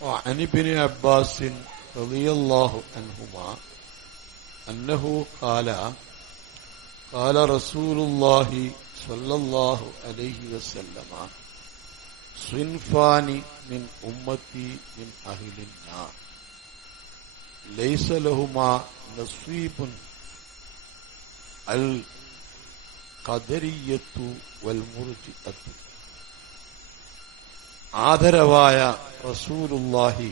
وعن ابن عباس رضي الله عنهما أنه قال قال رسول الله صلى الله عليه وسلم صنفان من أمتي من أهل النار. ليس لهما نصيب. القدرية والمرجئة. ആദരവായ റസൂലുല്ലാഹി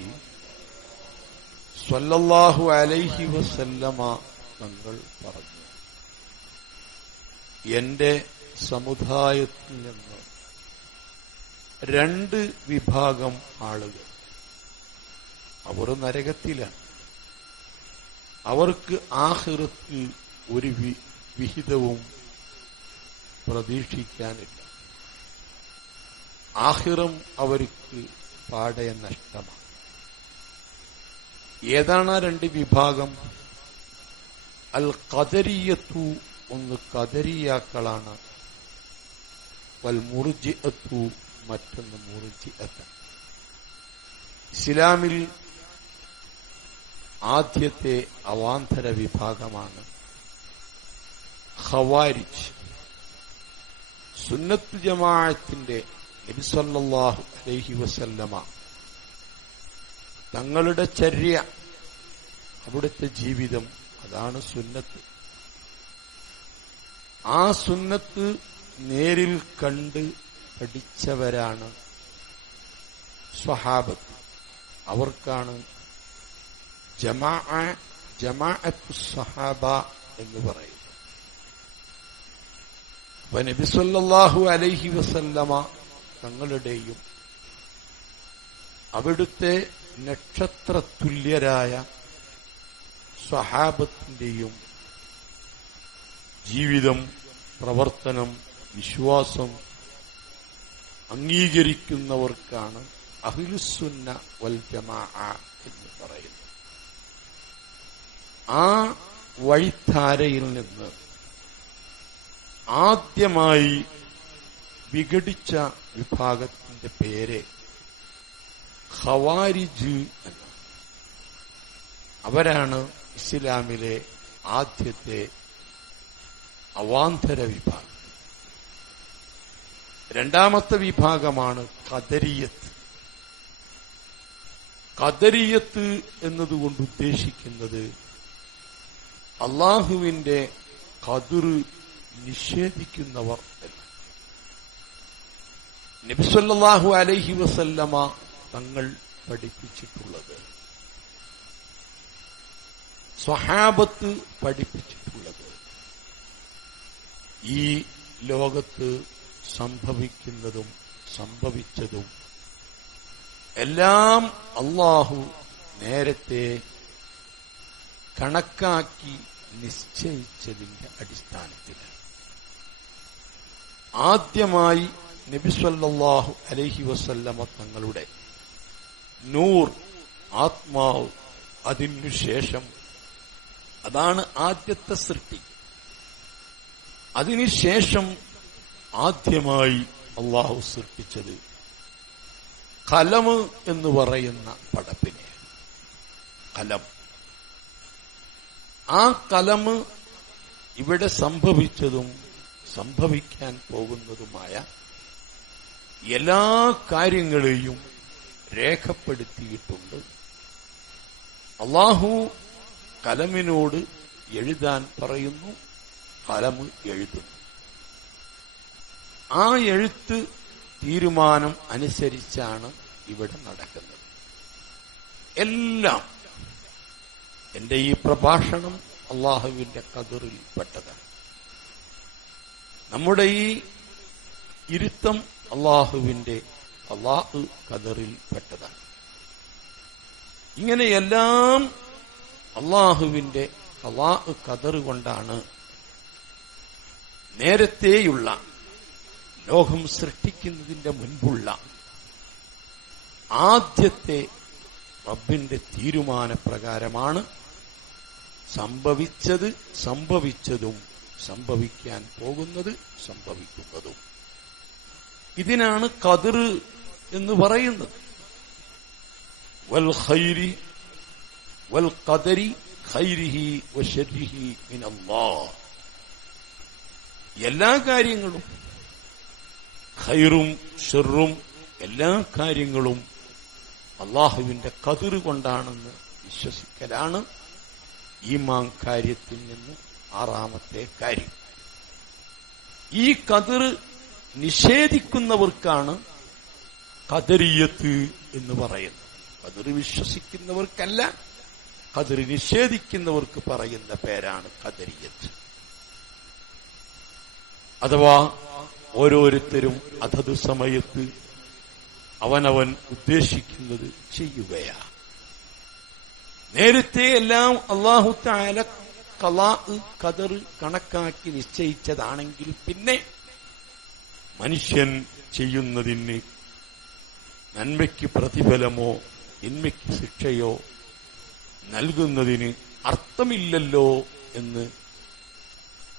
സ്വല്ലല്ലാഹു അലൈഹി വസല്ലമ തങ്ങൾ പറഞ്ഞു. എന്റെ സമുദായത്തിൽ നിന്ന് രണ്ട് വിഭാഗം ആളുകൾ അവർ നരകത്തിലാണ്. അവർക്ക് ആഹൃത്തിൽ ഒരു വിഹിതവും പ്രതീക്ഷിക്കാനില്ല. ആഹിറം അവർക്ക് പാടയ നഷ്ടമാണ്. ഏതാണ് ആ രണ്ട് വിഭാഗം? അൽ കദരിയത്തു ഒന്ന് കദരിയാക്കളാണ് വൽ മുറുജിഅത്തു മറ്റൊന്ന് മുറുജിഅത്ത് ഇസ്ലാമിൽ ആദ്യത്തെ അവാന്തര വിഭാഗമാണ് ഖവാരിജ്. സുന്നത്ത് ജമാഅത്തിന്റെ അലൈഹി വസല്ലമ തങ്ങളുടെ ചര്യ അവിടുത്തെ ജീവിതം അതാണ് സുന്നത്ത്. ആ സുന്നത്ത് നേരിൽ കണ്ട് പഠിച്ചവരാണ് സ്വഹാബത്ത്. അവർക്കാണ് സ്വഹാബ എന്ന് പറയുന്നത്. അപ്പൊ നബിസ്വല്ലാഹു അലൈഹി വസല്ലമ തങ്ങളുടെയും അവിടുത്തെ നക്ഷത്രതുല്യരായ സ്വഹാബത്തിന്റെയും ജീവിതം പ്രവർത്തനം വിശ്വാസം അംഗീകരിക്കുന്നവർക്കാണ് അഹിലുസുന്ന വൽ ജമാ എന്ന് പറയുന്നത്. ആ വഴിധാരയിൽ നിന്ന് ആദ്യമായി വിഘടിച്ച വിഭാഗത്തിന്റെ പേര് ഖവാരിജ് എന്നാണ്. അവരാണ് ഇസ്ലാമിലെ ആദ്യത്തെ അവാന്തര വിഭാഗം. രണ്ടാമത്തെ വിഭാഗമാണ് കദരിയത്ത്. കദരിയത്ത് എന്നതുകൊണ്ട് ഉദ്ദേശിക്കുന്നത് അള്ളാഹുവിന്റെ കതിർ നിഷേധിക്കുന്നവർ അല്ല. നബിസല്ലാഹു അലൈഹി വസല്ലമ തങ്ങൾ പഠിപ്പിച്ചിട്ടുള്ളത്. സ്വഹാബത്ത് പഠിപ്പിച്ചിട്ടുള്ളത്. ഈ ലോകത്ത് സംഭവിക്കുന്നതും സംഭവിച്ചതും എല്ലാം അള്ളാഹു നേരത്തെ കണക്കാക്കി നിശ്ചയിച്ചതിന്റെ അടിസ്ഥാനത്തിൽ ആദ്യമായി നബിസ്വല്ലാഹു അലൈഹി വസല്ലമ തങ്ങളുടെ നൂർ ആത്മാവ് അതിനുശേഷം അതാണ് ആദ്യത്തെ സൃഷ്ടി. അതിനുശേഷം ആദ്യമായി അള്ളാഹു സൃഷ്ടിച്ചത് കലമ് എന്ന് പറയുന്ന പടപ്പിനെ കലം. ആ കലമ് ഇവിടെ സംഭവിച്ചതും സംഭവിക്കാൻ പോകുന്നതുമായ എല്ലാ കാര്യങ്ങളെയും രേഖപ്പെടുത്തിയിട്ടുണ്ട്. അള്ളാഹു കലമിനോട് എഴുതാൻ പറയുന്നു കലമ് എഴുതുന്നു. ആ എഴുത്ത് തീരുമാനം അനുസരിച്ചാണ് ഇവിടെ നടക്കുന്നത്. എല്ലാം എന്റെ ഈ പ്രഭാഷണം അള്ളാഹുവിന്റെ കതിറിൽപ്പെട്ടതാണ്. നമ്മുടെ ഈ ഇരുത്തം അള്ളാഹുവിന്റെ അള്ളാഹു കദറിൽ പെട്ടതാണ്. ഇങ്ങനെയെല്ലാം അള്ളാഹുവിന്റെ അള്ളാഹു കദർ കൊണ്ടാണ് നേരത്തെയുള്ള ലോകം സൃഷ്ടിക്കുന്നതിന്റെ മുൻപുള്ള ആദ്യത്തെ റബ്ബിന്റെ തീരുമാനപ്രകാരമാണ് സംഭവിച്ചത് സംഭവിച്ചതും സംഭവിക്കാൻ പോകുന്നത് സംഭവിക്കുന്നതും. ഇതിനാണ് കതിർ എന്ന് പറയുന്നത്. വൽ ഖൈരി വൽ ഖദരി ഖൈരിഹി വശരിഹി മിൻ അല്ലാഹ് എല്ലാ കാര്യങ്ങളും ഖൈറും ഷെറും എല്ലാ കാര്യങ്ങളും അള്ളാഹുവിന്റെ കതിർ കൊണ്ടാണെന്ന് വിശ്വസിക്കലാണ് ഈ മാങ്കാര്യത്തിൽ നിന്ന് ആറാമത്തെ കാര്യം. ഈ കതിർ നിഷേധിക്കുന്നവർക്കാണ് കദരിയത്ത് എന്ന് പറയുന്നത്. കതിർ വിശ്വസിക്കുന്നവർക്കല്ല കതിർ നിഷേധിക്കുന്നവർക്ക് പറയുന്ന പേരാണ് കദരിയത്ത്. അഥവാ ഓരോരുത്തരും അതത് സമയത്ത് അവനവൻ ഉദ്ദേശിക്കുന്നത് ചെയ്യുകയാണ്. നേരത്തെ എല്ലാം അള്ളാഹു താല കലാ കതർ കണക്കാക്കി നിശ്ചയിച്ചതാണെങ്കിൽ പിന്നെ മനുഷ്യൻ ചെയ്യുന്നതിന് നന്മയ്ക്ക് പ്രതിഫലമോ തിന്മയ്ക്ക് ശിക്ഷയോ നൽകുന്നതിന് അർത്ഥമില്ലല്ലോ എന്ന്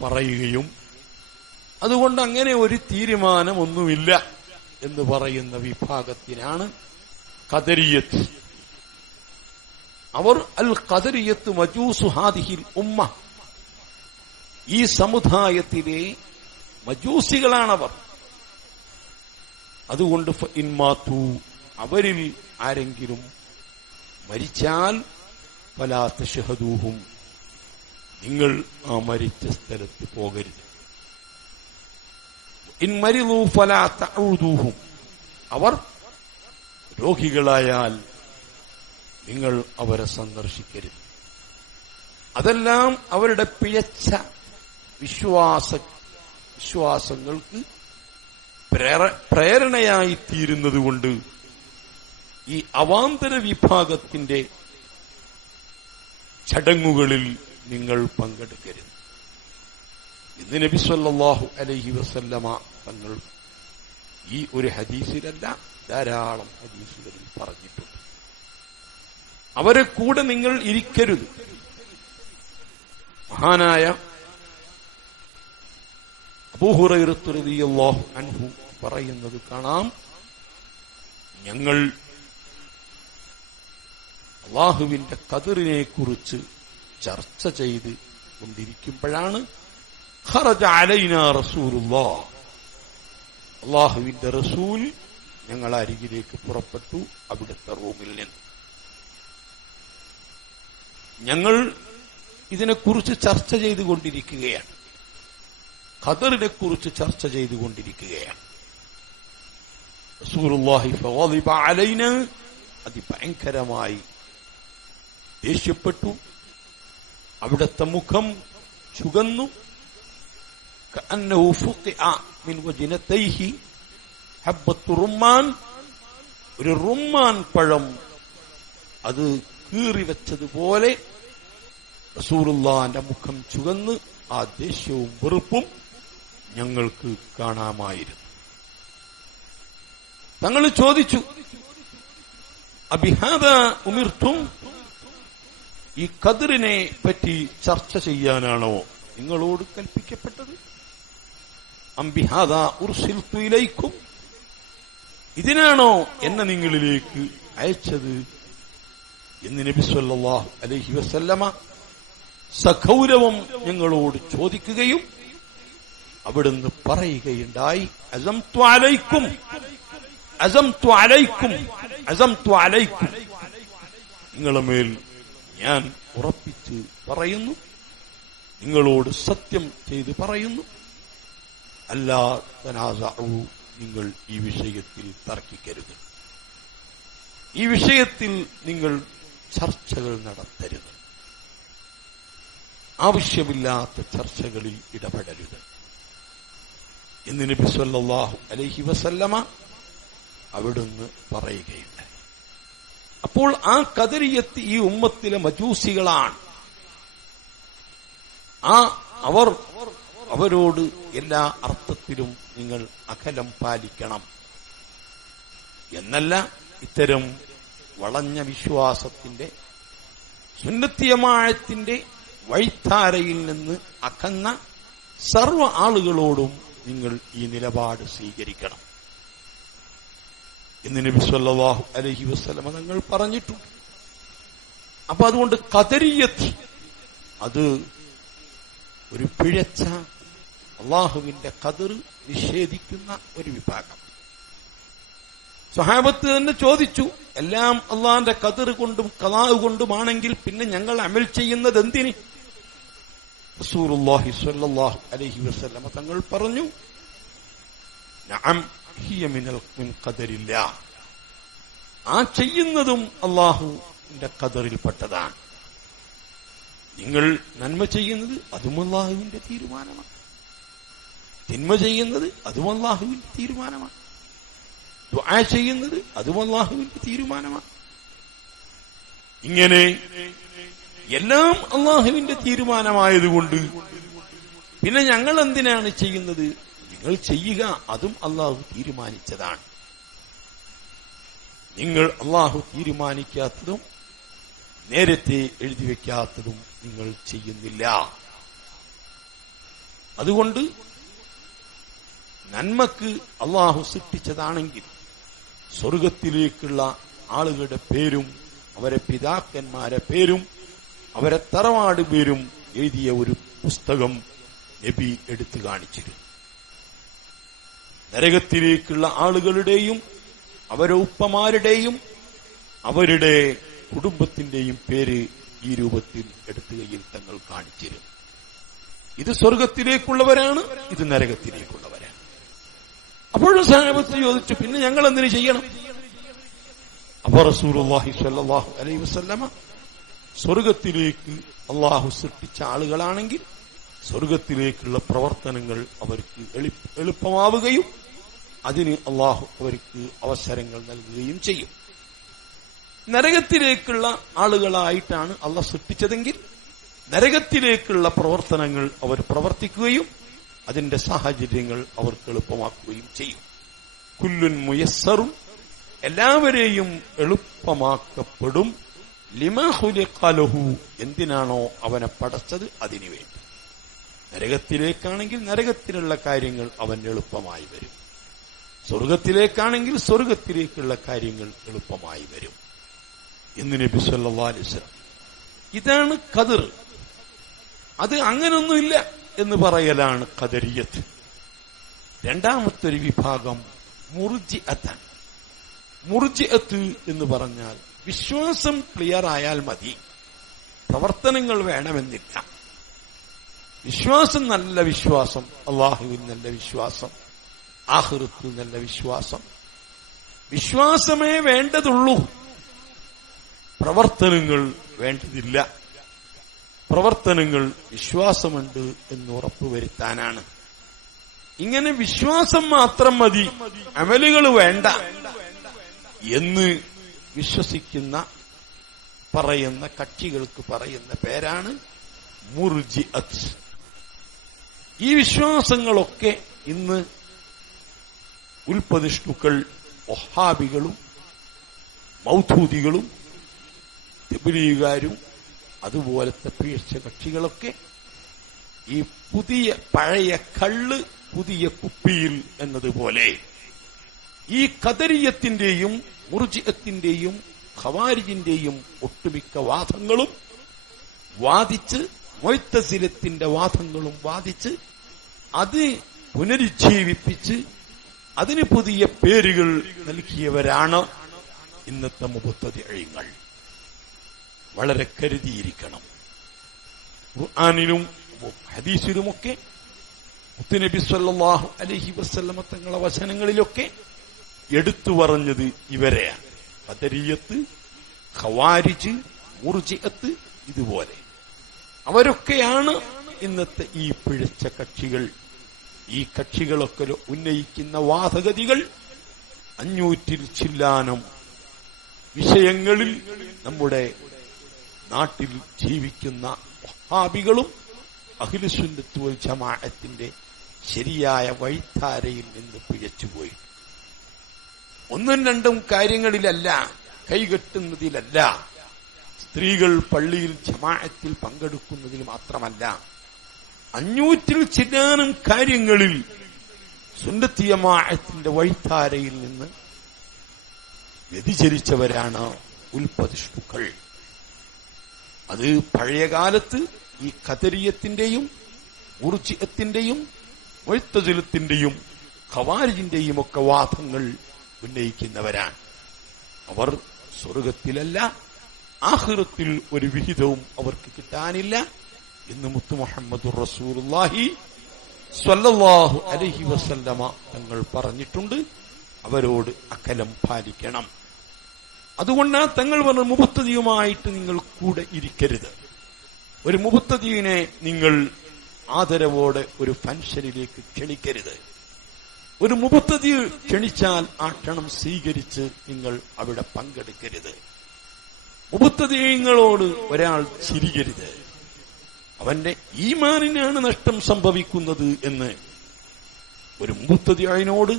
പറയുകയും അതുകൊണ്ട് അങ്ങനെ ഒരു തീരുമാനമൊന്നുമില്ല എന്ന് പറയുന്ന വിഭാഗത്തിനാണ് കദരിയത്ത് അവർ അൽ കദരിയത്ത് മജൂസു ഹാദിഹിൽ ഉമ്മ. ഈ സമുദായത്തിലെ മജൂസികളാണവർ. അതുകൊണ്ട് ഇൻമാത്തു അവരിൽ ആരെങ്കിലും മരിച്ചാൽ പലാത്ത ഷഹദൂഹും നിങ്ങൾ ആ മരിച്ച സ്ഥലത്ത് പോകരുത്. ഇൻ മരിതു ഫലാത്ത ഊദൂഹും അവർ രോഗികളായാൽ നിങ്ങൾ അവരെ സന്ദർശിക്കരുത്. അതെല്ലാം അവരുടെ പിഴച്ച വിശ്വാസ വിശ്വാസങ്ങൾക്ക് പ്രേര- പ്രേരണയായി തീരുന്നതുകൊണ്ട് ഈ അവാന്തര വിഭാഗത്തിന്റെ ചടങ്ങുകളിൽ നിങ്ങൾ പങ്കെടുക്കരുത്. ഇന്ന് നബി സല്ലല്ലാഹു അലൈഹി വസല്ലമ തങ്ങൾ ഈ ഒരു ഹദീസിലല്ല ധാരാളം ഹദീസുകളിൽ പറഞ്ഞിട്ടുണ്ട്. അവരെ കൂടെ നിങ്ങൾ ഇരിക്കരുത്. മഹാനായ അൻഹു പറയുന്നത് കാണാം. ഞങ്ങൾ അള്ളാഹുവിന്റെ കതിറിനെ കുറിച്ച് ചർച്ച ചെയ്ത് കൊണ്ടിരിക്കുമ്പോഴാണ് അള്ളാഹുവിന്റെ റസൂൽ ഞങ്ങൾ അരികിലേക്ക് പുറപ്പെട്ടു അവിടുത്തെ റൂമിൽ നിന്ന്. ഞങ്ങൾ ഇതിനെക്കുറിച്ച് ചർച്ച ചെയ്തുകൊണ്ടിരിക്കുകയാണ്. ഖദറിനെ കുറിച്ച് ചർച്ച ചെയ്തുകൊണ്ടിരിക്കുകയാണ്. അതിഭയങ്കരമായി ദേഷ്യപ്പെട്ടു. അവിടുത്തെ മുഖം ചുകന്നു. ഒരു റുമാൻ പഴം അത് കീറി വെച്ചതുപോലെ റസൂറുല്ലാന്റെ മുഖം ചുകന്ന് ആ ദേഷ്യവും വെറുപ്പും ഞങ്ങൾക്ക് കാണാമായിരുന്നു. തങ്ങൾ ചോദിച്ചു അഭിഹാദ ഉമിർത്തും ഈ കതിറിനെ പറ്റി ചർച്ച ചെയ്യാനാണോ നിങ്ങളോട് കൽപ്പിക്കപ്പെട്ടത്? അംബിഹാദ ഉർസിൽത്തുയിലേക്കും ഇതിനാണോ എന്നെ നിങ്ങളിലേക്ക് അയച്ചത്? എന്ന് നബി അലഹി വസല്ലമ സഖൗരവം ഞങ്ങളോട് ചോദിക്കുകയും അവിടുന്ന് പറയുകയുണ്ടായി. അസം ത്വാലയ്ക്കും അസം ത്വാലയ്ക്കും അസം ത്വാലയ്ക്കും നിങ്ങളെ മേൽ ഞാൻ ഉറപ്പിച്ച് പറയുന്നു. നിങ്ങളോട് സത്യം ചെയ്ത് പറയുന്നു. അല്ലാ നിങ്ങൾ ഈ വിഷയത്തിൽ തർക്കിക്കരുത്. ഈ വിഷയത്തിൽ നിങ്ങൾ ചർച്ചകൾ നടത്തരുത്. ആവശ്യമില്ലാത്ത ചർച്ചകളിൽ ഇടപെടരുത്. എന്ന് നബി സല്ലാഹു അലൈഹി വസല്ലമ അവിടുന്ന് പറയുകയുണ്ട് അപ്പോൾ ആ കതിരിയത്ത് ഈ ഉമ്മത്തിലെ മജൂസികളാണ്. ആ അവർ അവരോട് എല്ലാ അർത്ഥത്തിലും നിങ്ങൾ അകലം പാലിക്കണം. എന്നല്ല ഇത്തരം വളഞ്ഞ വിശ്വാസത്തിന്റെ സുന്നത്തിയമാഴത്തിന്റെ വഴിത്താരയിൽ നിന്ന് അകന്ന സർവ ആളുകളോടും നിങ്ങൾ ഈ നിലപാട് സ്വീകരിക്കണം. ഇന്ന് നബി സല്ലാഹു അലൈഹി വസ്ലമ നിങ്ങൾ പറഞ്ഞിട്ടുണ്ട്. അപ്പൊ അതുകൊണ്ട് കദരിയത്ത് അത് ഒരു പിഴച്ച അള്ളാഹുവിന്റെ കതിർ നിഷേധിക്കുന്ന ഒരു വിഭാഗം. സ്വഹാബത്ത് തന്നെ ചോദിച്ചു എല്ലാം അള്ളാഹിന്റെ കതിർ കൊണ്ടും കലാവ് കൊണ്ടുമാണെങ്കിൽ പിന്നെ ഞങ്ങൾ അമൽ ചെയ്യുന്നത് എന്തിന്? അലൈഹി വസല്ലമ തങ്ങൾ പറഞ്ഞു നഅം ഹിയ മിനൽ ആ ചെയ്യുന്നതും അള്ളാഹുവിന്റെ കതറിൽപ്പെട്ടതാണ് നിങ്ങൾ നന്മ ചെയ്യുന്നത് അതും അള്ളാഹുവിന്റെ തീരുമാനമാണ്. തിന്മ ചെയ്യുന്നത് അതും അള്ളാഹുവിന്റെ തീരുമാനമാണ്. ദുആ ചെയ്യുന്നത് അതും അള്ളാഹുവിന്റെ തീരുമാനമാണ്. ഇങ്ങനെ എല്ലാം അള്ളാഹുവിന്റെ തീരുമാനമായതുകൊണ്ട്. പിന്നെ ഞങ്ങൾ എന്തിനാണ് ചെയ്യുന്നത്? നിങ്ങൾ ചെയ്യുക അതും അള്ളാഹു തീരുമാനിച്ചതാണ്. നിങ്ങൾ അള്ളാഹു തീരുമാനിക്കാത്തതും നേരത്തെ എഴുതി വെക്കാത്തതും നിങ്ങൾ ചെയ്യുന്നില്ല. അതുകൊണ്ട് നന്മക്ക് അള്ളാഹു സൃഷ്ടിച്ചതാണെങ്കിൽ സ്വർഗത്തിലേക്കുള്ള ആളുകളുടെ പേരും അവരെ പിതാക്കന്മാരെ പേരും അവരെ തറവാട് പേരും എഴുതിയ ഒരു പുസ്തകം നബി എടുത്തു കാണിച്ചിരുന്നു. നരകത്തിലേക്കുള്ള ആളുകളുടെയും അവരെ ഉപ്പമാരുടെയും അവരുടെ കുടുംബത്തിന്റെയും പേര് ഈ രൂപത്തിൽ എടുത്തുകയിൽ തങ്ങൾ കാണിച്ചിരുന്നു. ഇത് സ്വർഗത്തിലേക്കുള്ളവരാണ് ഇത് നരകത്തിലേക്കുള്ളവരാണ്. അപ്പോഴും സാഹബത്ത് ചോദിച്ചു പിന്നെ ഞങ്ങൾ എന്തിനു ചെയ്യണം? അപ്പൊ റസൂർ അലൈഹി വസല്ലമ സ്വർഗത്തിലേക്ക് അള്ളാഹു സൃഷ്ടിച്ച ആളുകളാണെങ്കിൽ സ്വർഗത്തിലേക്കുള്ള പ്രവർത്തനങ്ങൾ അവർക്ക് എളുപ്പമാവുകയും അതിന് അള്ളാഹു അവർക്ക് അവസരങ്ങൾ നൽകുകയും ചെയ്യും. നരകത്തിലേക്കുള്ള ആളുകളായിട്ടാണ് അള്ളാഹ് സൃഷ്ടിച്ചതെങ്കിൽ നരകത്തിലേക്കുള്ള പ്രവർത്തനങ്ങൾ അവർ പ്രവർത്തിക്കുകയും അതിന്റെ സാഹചര്യങ്ങൾ അവർക്ക് എളുപ്പമാക്കുകയും ചെയ്യും. കുല്ലുൻ മുയസ്സറും എല്ലാവരെയും എളുപ്പമാക്കപ്പെടും. ലിമഹുലിഖലഹു എന്തിനാണോ അവനെ പടച്ചത് അതിനു വേണ്ടി നരകത്തിലേക്കാണെങ്കിൽ നരകത്തിലുള്ള കാര്യങ്ങൾ അവൻ എളുപ്പമായി വരും. സ്വർഗത്തിലേക്കാണെങ്കിൽ സ്വർഗത്തിലേക്കുള്ള കാര്യങ്ങൾ എളുപ്പമായി വരും. എന്ന് നബി സല്ലാസ്ലം ഇതാണ് കതിർ അത് അങ്ങനൊന്നുമില്ല എന്ന് പറയലാണ് ഖദരിയത്ത്. രണ്ടാമത്തെ ഒരു വിഭാഗം മുർജിഅത്താണ് മുർജിഅത്ത് എന്ന് പറഞ്ഞാൽ വിശ്വാസം ക്ലിയർ ആയാൽ മതി. പ്രവർത്തനങ്ങൾ വേണമെന്നില്ല. വിശ്വാസം നല്ല വിശ്വാസം അള്ളാഹുവിൽ നല്ല വിശ്വാസം ആഹൃത്തിൽ നല്ല വിശ്വാസം. വിശ്വാസമേ വേണ്ടതുള്ളൂ. പ്രവർത്തനങ്ങൾ വേണ്ടതില്ല. പ്രവർത്തനങ്ങൾ വിശ്വാസമുണ്ട് എന്ന് ഉറപ്പുവരുത്താനാണ്. ഇങ്ങനെ വിശ്വാസം മാത്രം മതി അമലുകൾ വേണ്ട എന്ന് വിശ്വസിക്കുന്ന പറയുന്ന കക്ഷികൾക്ക് പറയുന്ന പേരാണ് മുർജി അത് ഈ വിശ്വാസങ്ങളൊക്കെ ഇന്ന് ഉൽപ്പതിഷ്ണുക്കൾ ഒഹാബികളും മൗധൂതികളും തിബിലിയുകാരും അതുപോലത്തെ പീഴ്ച കക്ഷികളൊക്കെ ഈ പുതിയ പഴയ കള്ള് പുതിയ കുപ്പിയിൽ എന്നതുപോലെ ഈ കദരിയത്തിന്റെയും മുർജിയത്തിന്റെയും ഖവാരിജിന്റെയും ഒട്ടുമിക്ക വാദങ്ങളും വാദിച്ച് മൊയ്ത്തസിലത്തിന്റെ വാദങ്ങളും വാദിച്ച് അത് പുനരുജ്ജീവിപ്പിച്ച് അതിന് പുതിയ പേരുകൾ നൽകിയവരാണ് ഇന്നത്തെ മുപ്പത്തതിഴയങ്ങൾ വളരെ കരുതിയിരിക്കണം. ഖുർആാനിലും ഹദീസിലുമൊക്കെ മുത്തുനബി സല്ലാഹു അലഹി വസല്ലമ തങ്ങളുടെ വചനങ്ങളിലൊക്കെ എടുത്തു പറഞ്ഞത് ഇവരെയാണ്. ബദരിയത്ത് ഖവാരിജ് ഊർജിയത്ത് ഇതുപോലെ. അവരൊക്കെയാണ് ഇന്നത്തെ ഈ പിഴച്ച കക്ഷികൾ. ഈ കക്ഷികളൊക്കെ ഉന്നയിക്കുന്ന വാദഗതികൾ അഞ്ഞൂറ്റിൽ ചില്ലാനം വിഷയങ്ങളിൽ നമ്മുടെ നാട്ടിൽ ജീവിക്കുന്ന വഹാബികളും അഖിലസുന്ദത്വ ജമാഅത്തിന്റെ ശരിയായ വഴിത്താരയിൽ നിന്ന് പിഴച്ചുപോയി. ഒന്നും രണ്ടും കാര്യങ്ങളിലല്ല കൈകെട്ടുന്നതിലല്ല. സ്ത്രീകൾ പള്ളിയിൽ ജമാഅത്തിൽ പങ്കെടുക്കുന്നതിൽ മാത്രമല്ല. അഞ്ഞൂറ്റിൽ ചില്ലാനും കാര്യങ്ങളിൽ സുന്നത്തിയമാഅത്തിന്റെ വഴിത്താരയിൽ നിന്ന് വ്യതിചരിച്ചവരാണ് ഉൽപ്പതിഷ്ണുക്കൾ. അത് പഴയകാലത്ത് ഈ കതരീയത്തിന്റെയും ഊർജിയത്തിന്റെയും മൊയ്ത്തതിലത്തിന്റെയും ഖവാരിജിന്റെയും ഒക്കെ വാദങ്ങൾ ഉന്നയിക്കുന്നവരാണ്. അവർ സ്വർഗത്തിലല്ല ആഹൃത്തിൽ ഒരു വിഹിതവും അവർക്ക് കിട്ടാനില്ല എന്ന് മുത്തു മുഹമ്മദ് റസൂലുള്ളാഹി സ്വല്ലല്ലാഹു അലൈഹി വസല്ലമ തങ്ങൾ പറഞ്ഞിട്ടുണ്ട്. അവരോട് അകലം പാലിക്കണം. അതുകൊണ്ട് തങ്ങൾ പറഞ്ഞ മുബത്തതിയുമായിട്ട് നിങ്ങൾ കൂടെ ഇരിക്കരുത്. ഒരു മുബത്തതിയെ നിങ്ങൾ ആദരവോടെ ഒരു ഫംഗ്ഷനിലേക്ക് ക്ഷണിക്കരുത്. ഒരു മുപ്പത്തതി ക്ഷണിച്ചാൽ ആ ക്ഷണം സ്വീകരിച്ച് നിങ്ങൾ അവിടെ പങ്കെടുക്കരുത്. മുബത്തതിയങ്ങളോട് ഒരാൾ ചിരികരുത് അവന്റെ ഈമാനിനാണ് നഷ്ടം സംഭവിക്കുന്നത് എന്ന് ഒരു മുബത്തതിയനോട്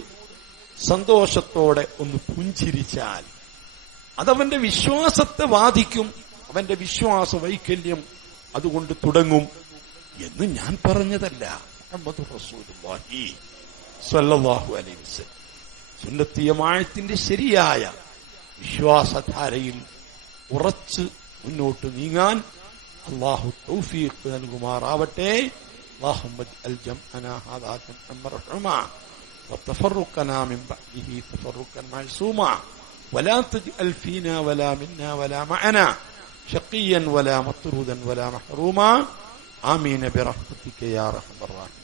സന്തോഷത്തോടെ ഒന്ന് പുഞ്ചിരിച്ചാൽ അതവന്റെ വിശ്വാസത്തെ ബാധിക്കും. അവന്റെ വിശ്വാസ വൈകല്യം അതുകൊണ്ട് തുടങ്ങും എന്ന് ഞാൻ പറഞ്ഞതല്ല. മുഹമ്മദ് റസൂലുള്ളാഹി സ്വല്ലല്ലാഹു അലൈഹി വസല്ലം സുന്നത്തിയമായത്തിന്റെ ശരിയായ വിശ്വാസധാരയിൽ ഉറച്ച് മുന്നോട്ട് നീങ്ങാൻ അള്ളാഹു തൗഫീഖ് നൽകുമാറാവട്ടെ اللهم اجعل جمعنا هذا جمعا مرحوما وتفرقنا من بعده تفرقا معصوما ولا تجعل فينا ولا منا ولا معنا شقيا ولا مطرودا ولا محروما آمين برحمتك يا أرحم الراحمين